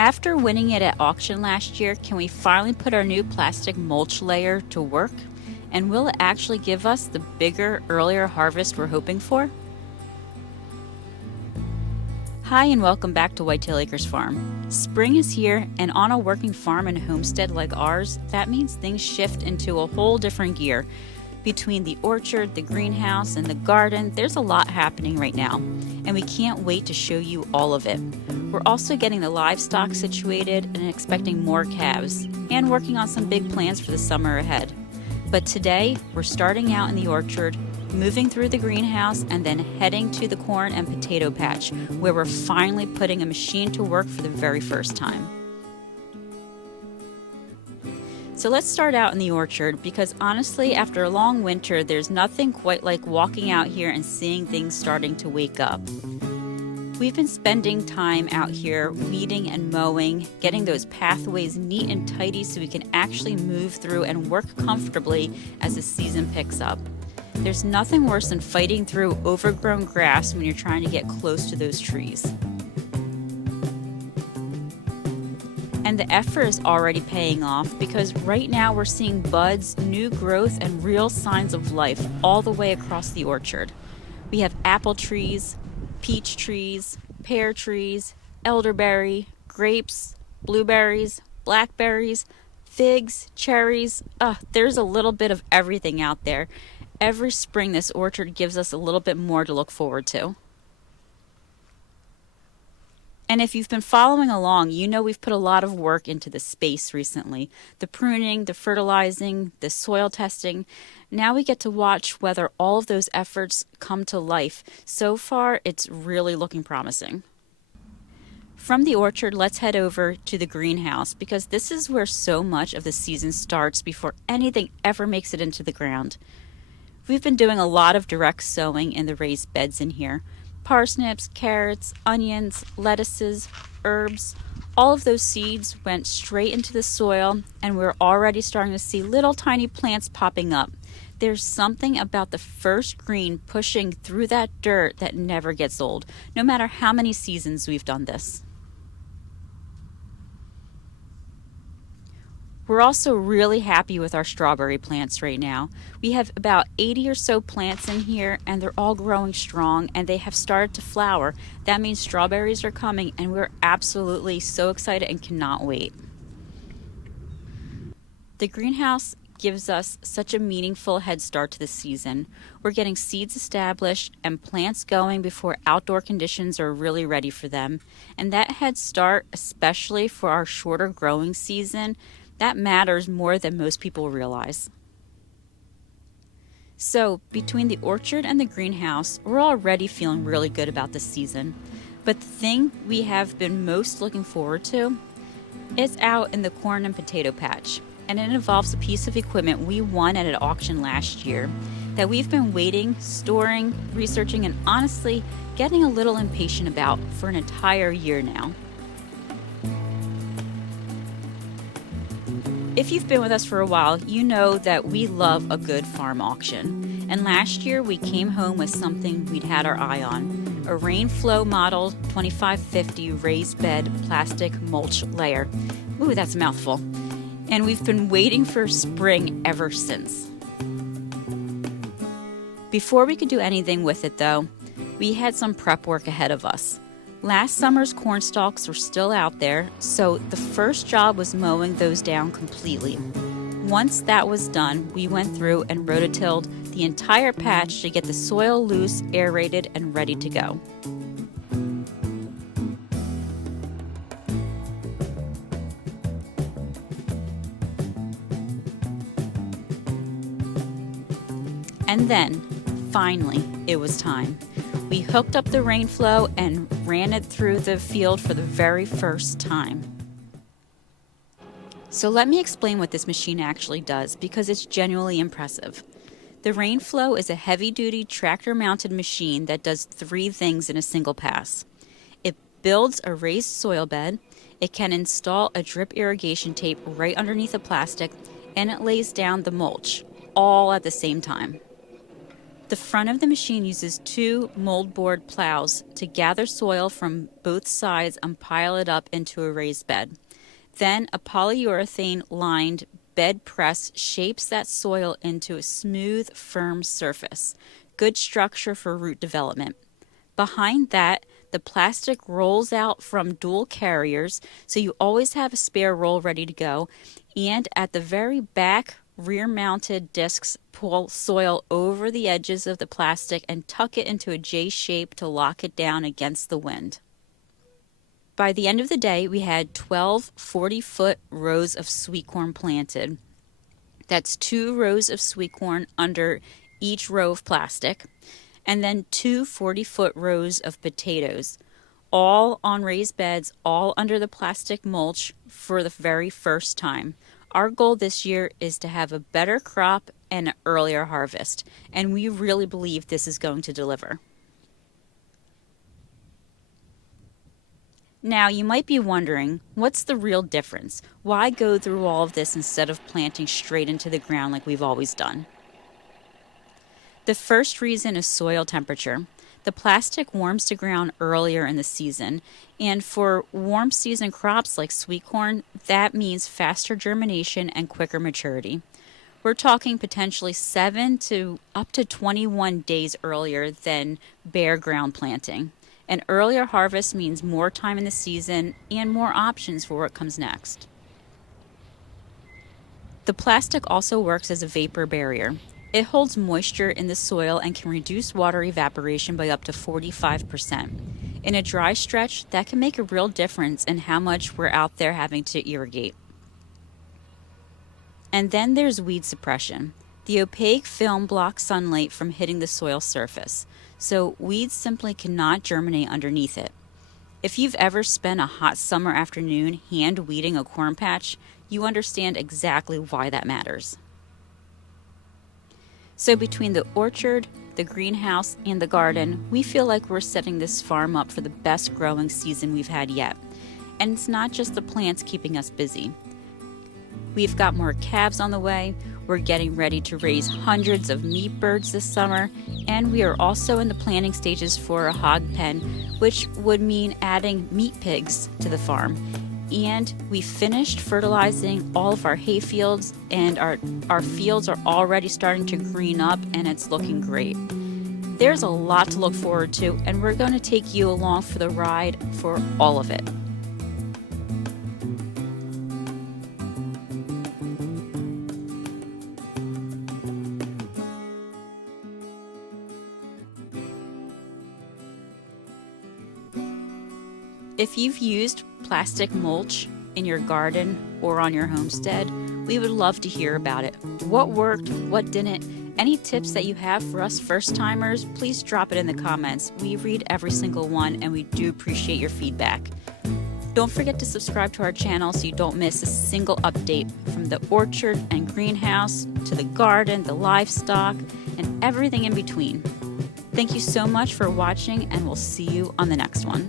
After winning it at auction last year, can we finally put our new plastic mulch layer to work? And will it actually give us the bigger, earlier harvest we're hoping for? Hi, and welcome back to Whitetail Acres Farm. Spring is here, and on a working farm and homestead like ours, that means things shift into a whole different gear. Between the orchard, the greenhouse, and the garden, there's a lot happening right now, and we can't wait to show you all of it. We're also getting the livestock situated and expecting more calves, and working on some big plans for the summer ahead. But today, we're starting out in the orchard, moving through the greenhouse, and then heading to the corn and potato patch, where we're finally putting a machine to work for the very first time. So let's start out in the orchard, because honestly, after a long winter, there's nothing quite like walking out here and seeing things starting to wake up. We've been spending time out here weeding and mowing, getting those pathways neat and tidy so we can actually move through and work comfortably as the season picks up. There's nothing worse than fighting through overgrown grass when you're trying to get close to those trees. And the effort is already paying off, because right now we're seeing buds, new growth, and real signs of life all the way across the orchard. We have apple trees, peach trees, pear trees, elderberry, grapes, blueberries, blackberries, figs, cherries. There's a little bit of everything out there. Every spring this orchard gives us a little bit more to look forward to. And if you've been following along, you know we've put a lot of work into the space recently. The pruning, the fertilizing, the soil testing. Now we get to watch whether all of those efforts come to life. So far, it's really looking promising. From the orchard, let's head over to the greenhouse, because this is where so much of the season starts before anything ever makes it into the ground. We've been doing a lot of direct sowing in the raised beds in here. Parsnips, carrots, onions, lettuces, herbs, all of those seeds went straight into the soil, and we're already starting to see little tiny plants popping up. There's something about the first green pushing through that dirt that never gets old, no matter how many seasons we've done this. We're also really happy with our strawberry plants right now. We have about 80 or so plants in here, and they're all growing strong, and they have started to flower. That means strawberries are coming, and we're absolutely so excited and cannot wait. The greenhouse gives us such a meaningful head start to the season. We're getting seeds established and plants going before outdoor conditions are really ready for them. And that head start, especially for our shorter growing season, that matters more than most people realize. So, between the orchard and the greenhouse, we're already feeling really good about this season. But the thing we have been most looking forward to is out in the corn and potato patch. And it involves a piece of equipment we won at an auction last year that we've been waiting, storing, researching, and honestly getting a little impatient about for an entire year now. If you've been with us for a while, you know that we love a good farm auction. And last year we came home with something we'd had our eye on, a Rain-Flo Model 2550 raised bed plastic mulch layer. Ooh, that's a mouthful. And we've been waiting for spring ever since. Before we could do anything with it though, we had some prep work ahead of us. Last summer's corn stalks were still out there, so the first job was mowing those down completely. Once that was done, we went through and rototilled the entire patch to get the soil loose, aerated, and ready to go. And then, finally, it was time. We hooked up the Rain-Flo and ran it through the field for the very first time. So let me explain what this machine actually does, because it's genuinely impressive. The Rain-Flo is a heavy-duty tractor-mounted machine that does 3 things in a single pass. It builds a raised soil bed, it can install a drip irrigation tape right underneath the plastic, and it lays down the mulch, all at the same time. The front of the machine uses 2 moldboard plows to gather soil from both sides and pile it up into a raised bed. Then a polyurethane-lined bed press shapes that soil into a smooth, firm surface. Good structure for root development. Behind that, the plastic rolls out from dual carriers, so you always have a spare roll ready to go. And at the very back, rear-mounted discs pull soil over the edges of the plastic and tuck it into a J shape to lock it down against the wind. By the end of the day, we had 12 40-foot rows of sweet corn planted. That's 2 rows of sweet corn under each row of plastic, and then 2 40-foot rows of potatoes, all on raised beds, all under the plastic mulch for the very first time. Our goal this year is to have a better crop and an earlier harvest, and we really believe this is going to deliver. Now, you might be wondering, what's the real difference? Why go through all of this instead of planting straight into the ground like we've always done? The first reason is soil temperature. The plastic warms the ground earlier in the season, and for warm season crops like sweet corn, that means faster germination and quicker maturity. We're talking potentially 7 to up to 21 days earlier than bare ground planting. An earlier harvest means more time in the season and more options for what comes next. The plastic also works as a vapor barrier. It holds moisture in the soil and can reduce water evaporation by up to 45%. In a dry stretch, that can make a real difference in how much we're out there having to irrigate. And then there's weed suppression. The opaque film blocks sunlight from hitting the soil surface, so weeds simply cannot germinate underneath it. If you've ever spent a hot summer afternoon hand weeding a corn patch, you understand exactly why that matters. So between the orchard, the greenhouse, and the garden, we feel like we're setting this farm up for the best growing season we've had yet. And it's not just the plants keeping us busy. We've got more calves on the way, we're getting ready to raise hundreds of meat birds this summer, and we are also in the planning stages for a hog pen, which would mean adding meat pigs to the farm. And we finished fertilizing all of our hay fields, and our fields are already starting to green up, and it's looking great. There's a lot to look forward to, and we're going to take you along for the ride for all of it. If you've used plastic mulch in your garden or on your homestead, we would love to hear about it. What worked, what didn't, any tips that you have for us first-timers, please drop it in the comments. We read every single one and we do appreciate your feedback. Don't forget to subscribe to our channel so you don't miss a single update from the orchard and greenhouse to the garden, the livestock, and everything in between. Thank you so much for watching, and we'll see you on the next one.